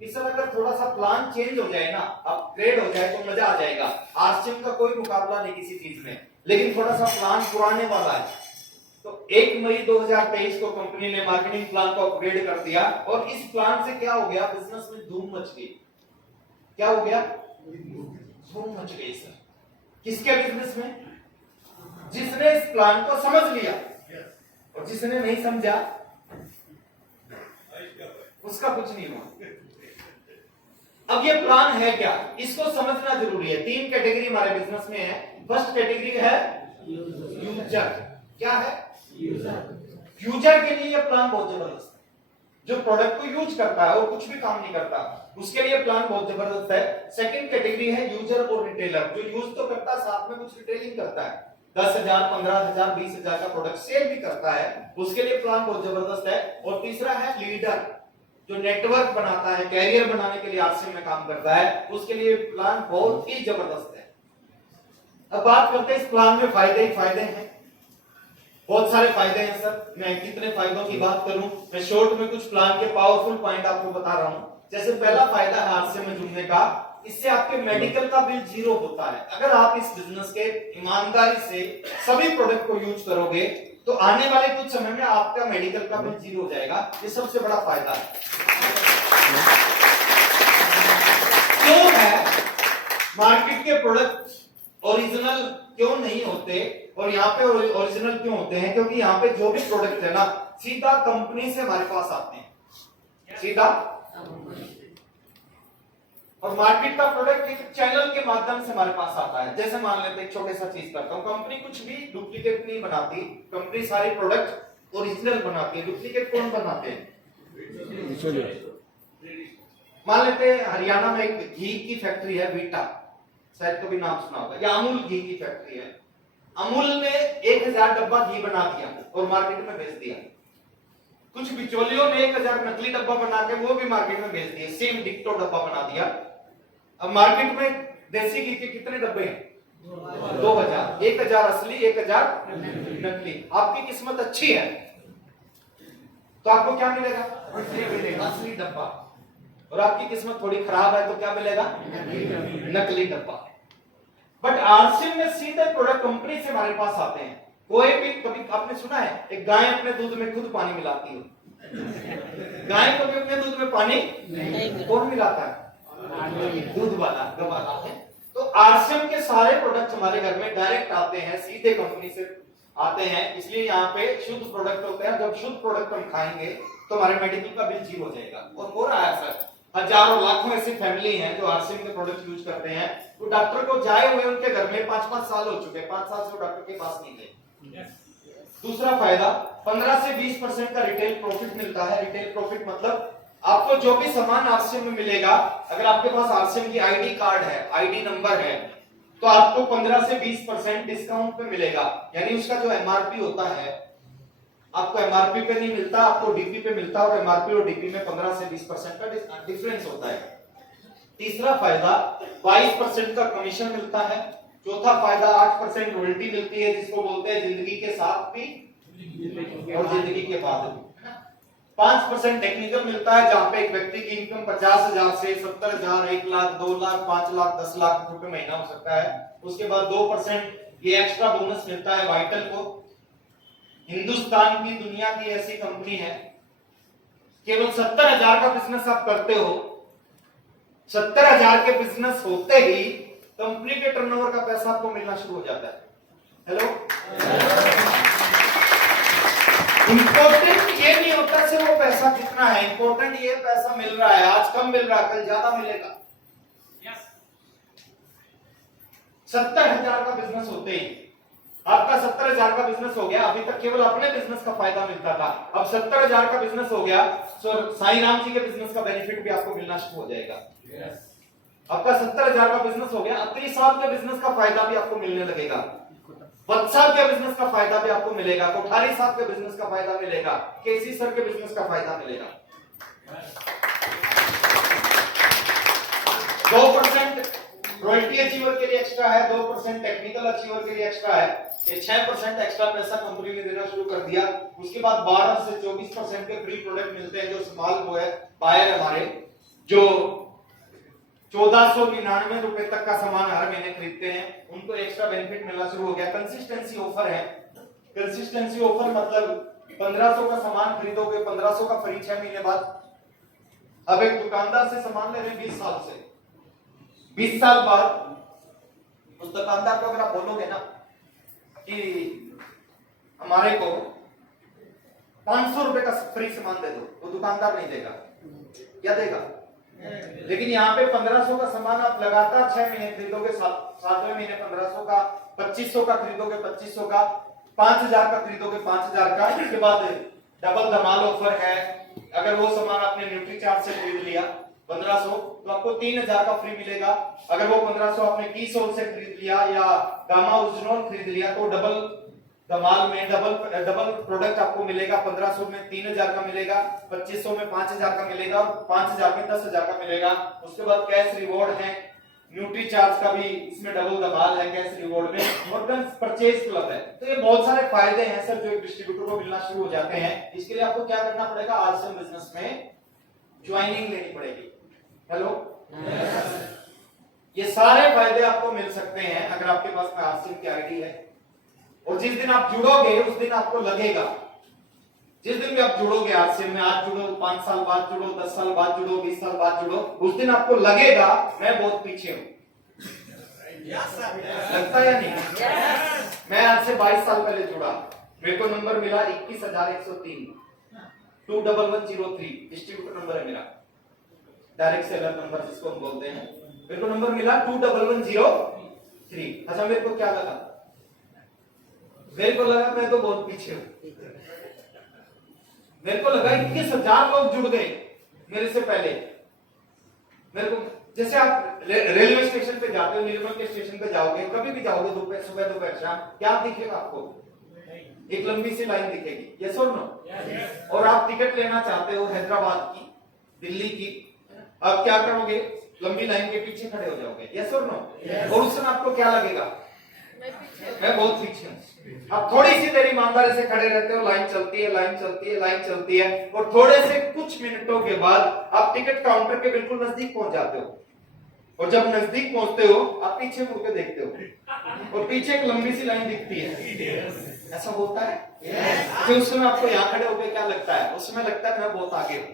कि सर अगर थोड़ा सा प्लान चेंज हो जाए ना, अपग्रेड हो जाए तो मजा आ जाएगा। आरसीएम का कोई मुकाबला नहीं किसी चीज में, लेकिन थोड़ा सा प्लान पुराने वाला है। तो 1 मई 2023 को कंपनी ने मार्केटिंग प्लान को अपग्रेड कर दिया और इस प्लान से क्या हो गया, बिजनेस में धूम मच गई। क्या हो गया? धूम मच गई सर। किसके बिजनेस में? जिसने इस प्लान को समझ लिया, और जिसने नहीं समझा उसका कुछ नहीं हुआ। अब ये प्लान है क्या, इसको समझना जरूरी है। 3 कैटेगरी हमारे बिजनेस में है। फर्स्ट कैटेगरी है यूजर। क्या है? यूजर के लिए ये प्लान बहुत जबरदस्त है। जो प्रोडक्ट को यूज करता है और कुछ भी काम नहीं करता, उसके लिए प्लान बहुत जबरदस्त है। सेकंड कैटेगरी है यूजर और रिटेलर, जो यूज तो करता है साथ में कुछ रिटेलिंग करता है, 10,000 15,000 20,000 का प्रोडक्ट सेल भी करता है, उसके लिए प्लान बहुत जबरदस्त है। और तीसरा है लीडर, जो नेटवर्क बनाता है, कैरियर बनाने के लिए आरसीएम में काम करता है, उसके लिए प्लान बहुत ही जबरदस्त है। अब बात करते हैं इस प्लान में फायदे ही फायदे हैं। बहुत सारे फायदे हैं सर, मैं कितने फायदों की बात करूं। मैं शॉर्ट में कुछ प्लान के पावरफुल पॉइंट आपको बता रहा हूं। जैसे पहला फायदा है आरसीएम में जुड़ने का, इससे आपके मेडिकल का बिल जीरो होता है। अगर आप इस बिजनेस के ईमानदारी से सभी प्रोडक्ट को यूज करोगे तो आने वाले कुछ समय में आपका मेडिकल का बिल जीरो हो जाएगा। ये सबसे बड़ा फायदा है। क्यों है मार्केट के प्रोडक्ट ओरिजिनल क्यों नहीं होते और यहाँ पे ओरिजिनल क्यों होते हैं? क्योंकि यहाँ पे जो भी प्रोडक्ट है ना, सीधा कंपनी से हमारे पास आते हैं, सीधा। और मार्केट का प्रोडक्ट एक चैनल के माध्यम से हमारे पास आता है। जैसे मान लेते हैं, एक छोटे सा चीज करता हूं, कंपनी कुछ भी डुप्लीकेट नहीं बनाती, कंपनी सारे प्रोडक्ट ओरिजिनल बनाती है। डुप्लीकेट कौन बनाते हैं? मान लेते हैं हरियाणा में एक घी की फैक्ट्री है, वीटा, शायद कभी नाम सुना होगा, या अमूल घी की फैक्ट्री है। अमूल ने 1000 डब्बा घी बना दिया और मार्केट में बेच दिया। कुछ बिचौलियों ने 1000 नकली डब्बा बना के वो भी मार्केट में बेच दिए, सेम डिक्टो डब्बा बना दिया। अब मार्केट में देसी घी के कितने डब्बे हैं? 2000, 1000 असली, 1000 नकली। आपकी किस्मत अच्छी है तो आपको क्या मिलेगा? असली डब्बा। और आपकी किस्मत थोड़ी खराब है तो क्या मिलेगा? नकली डब्बा। बट आरसीएम में सीधे प्रोडक्ट कंपनी से हमारे पास आते हैं। कोई भी, कभी आपने सुना है एक गाय अपने दूध में खुद पानी मिलाती हो? गाय को भी अपने दूध में पानी कौन मिलाता है? दूध वाला, गवाला है। तो आरसीएम के सारे प्रोडक्ट हमारे घर में डायरेक्ट आते हैं, सीधे कंपनी से आते हैं, इसलिए यहाँ पे शुद्ध प्रोडक्ट होते हैं। जब शुद्ध प्रोडक्ट हम खाएंगे तो हमारे मेडिकल का बिल जीरो हो जाएगा। और हो रहा है सर, हजारों लाखों ऐसी फैमिली हैं जो आरसीएम के प्रोडक्ट यूज करते हैं। तो डॉक्टर को जाए हुए उनके घर में 5-5 साल हो चुके हैं, 5 साल से वो डॉक्टर के पास नहीं गए। दूसरा फायदा, 15 से 20% का रिटेल प्रॉफिट मिलता है। रिटेल प्रॉफिट मतलब आपको जो भी सामान आरसीएम में मिलेगा, अगर आपके पास आरसीएम की आईडी कार्ड है, आईडी नंबर है, तो आपको 15 से 20% डिस्काउंट पे मिलेगा। यानी उसका जो एमआरपी होता है, आपको एमआरपी पे नहीं मिलता, आपको डीपी पे मिलता है। और एमआरपी और डीपी में 15 से 20% का डिफरेंस होता है। तीसरा फायदा, 22% का कमीशन मिलता है। चौथा फायदा, 8% रॉयल्टी मिलती है, जिसको बोलते हैं जिंदगी के साथ भी और जिंदगी के बाद भी। 5% टेक्निकल मिलता है, जहां पे एक व्यक्ति की इनकम 50,000 से 70,000, 1 लाख, 2 लाख, 5 लाख, 10 लाख रुपए महीना हो सकता है। उसके बाद 2% ये एक्स्ट्रा बोनस मिलता है वाइटल को। हिंदुस्तान की, दुनिया की ऐसी कंपनी है, केवल 70,000 का बिजनेस आप करते हो, 70,000 के बिजनेस होते ही कंपनी के टर्नओवर का पैसा आपको मिलना शुरू हो जाता है। हेलो, इंपॉर्टेंट ये नहीं होता सिर्फ वो पैसा कितना है, इंपॉर्टेंट ये पैसा मिल रहा है, आज कम मिल रहा है, कल ज्यादा मिलेगा। 70,000 का बिजनेस होते ही आपका 70,000 का बिजनेस हो गया। अभी तक केवल अपने बिजनेस का फायदा मिलता था, अब 70,000 का बिजनेस हो गया तो साईं राम जी के बिजनेस का बेनिफिट भी आपको मिलना शुरू हो जाएगा। आपका 70,000 का बिजनेस हो गया, अत्रि साहब के बिजनेस का फायदा भी आपको मिलने लगेगा, वत्स साहब के बिजनेस का फायदा भी आपको मिलेगा, कोठारी साहब के बिजनेस का फायदा मिलेगा, केसी सर के बिजनेस का फायदा मिलेगा। 2% रॉयल्टी अचीवर के लिए एक्स्ट्रा है, 2% टेक्निकल अचीवर के लिए एक्स्ट्रा है। ये 6% एक्स्ट्रा पैसा कंपनी ने देना शुरू कर दिया। उसके बाद 12 से 24% के फ्री प्रोडक्ट मिलते हैं, जो स्मॉल वो है बायर हमारे, जो 1499 रुपए तक का सामान हर महीने खरीदते हैं उनको एक्स्ट्रा बेनिफिट मिलना शुरू हो गया। कंसिस्टेंसी ऑफर है। कंसिस्टेंसी ऑफर मतलब 1500 का सामान खरीदोगे 1500 का फ्री 6 महीने बाद। अब एक दुकानदार से सामान ले रहे हैं 20 साल से, 20 साल बाद उस दुकानदार को अगर आप बोलोगे ना कि हमारे को 500 रुपए का फ्री सामान दे दो, तो दुकानदार नहीं देगा। क्या देगा? लेकिन यहाँ पे 1500 का सामान आप लगातार 6 महीने खरीदोगे, 7वें महीने 1500 का, 2500 का खरीदोगे 2500 का, 5000 का खरीदोगे 5000 का। इसके बाद डबल धमाल ऑफर है। अगर वो सामान आपने न्यूट्री चार्ज से खरीद लिया 1500 तो आपको 3000 का फ्री मिलेगा। अगर वो 1500 आपने कीसोल से खरीद लिया या गामा ओरिजिनल खरीद लिया तो डबल धमाल में डबल प्रोडक्ट आपको मिलेगा। 1500 में 3000 का मिलेगा, 2500 में 5000 का मिलेगा और 5000 में 10000 का मिलेगा। उसके बाद कैश रिवॉर्ड है, न्यूट्री चार्ज का भी इसमें डबल धमाल है कैश रिवॉर्ड में, और परचेज क्लब है। तो ये बहुत सारे फायदे हैं सर जो एक डिस्ट्रीब्यूटर को मिलना शुरू हो जाते हैं। इसके लिए आपको क्या करना पड़ेगा? आरसीएम बिजनेस में ज्वाइनिंग लेनी पड़ेगी। हेलो, ये सारे फायदे आपको मिल सकते हैं अगर आपके पास में आरसीएम की आईडी है। और जिस दिन आप जुड़ोगे उस दिन आपको लगेगा, जिस दिन भी आप जुड़ोगे आरसीएम में, आज जुड़ो, 5 साल बाद जुड़ो, 10 साल बाद जुड़ो, 20 साल बाद जुड़ो, उस दिन आपको लगेगा मैं बहुत पीछे हूं। लगता है या नहीं? मैं आज से 22 साल पहले जुड़ा, मेरे को नंबर मिला 21,103, 21103 डिस्ट्रीब्यूटर नंबर है मेरा, डायरेक्ट सेलर नंबर जिसको हम बोलते हैं। मेरे को नंबर मिला 21103। अच्छा, मेरे को क्या लगा? मेरे को लगा मैं तो बहुत पीछे हूं। मेरे को लगा 21,000 लोग जुड़ गए मेरे से पहले। मेरे को जैसे आप रेलवे स्टेशन पे जाते हो, निर्मल के स्टेशन पे जाओगे, कभी भी जाओगे, दोपहर सुबह दोपहर शाम, क्या दिखेगा आपको? एक लंबी सी लाइन दिखेगी। यस और नो? और आप टिकट लेना चाहते हो हैदराबाद की, दिल्ली की, अब क्या करोगे? लंबी लाइन के पीछे खड़े हो जाओगे। यस और नो? और उस समय आपको क्या लगेगा? मैं बहुत पीछे हूं। अब थोड़ी सी देर ईमानदारी से खड़े रहते हो, लाइन चलती है, लाइन चलती है, लाइन चलती है, और थोड़े से कुछ मिनटों के बाद आप टिकट काउंटर के बिल्कुल नजदीक पहुंच जाते हो। और जब नजदीक पहुंचते हो आप पीछे मुड़ के देखते हो और पीछे एक लंबी सी लाइन दिखती है। ऐसा होता है? तो उस समय आपको यहाँ खड़े होकर क्या लगता है? उस समय लगता है मैं बहुत आगे हूं।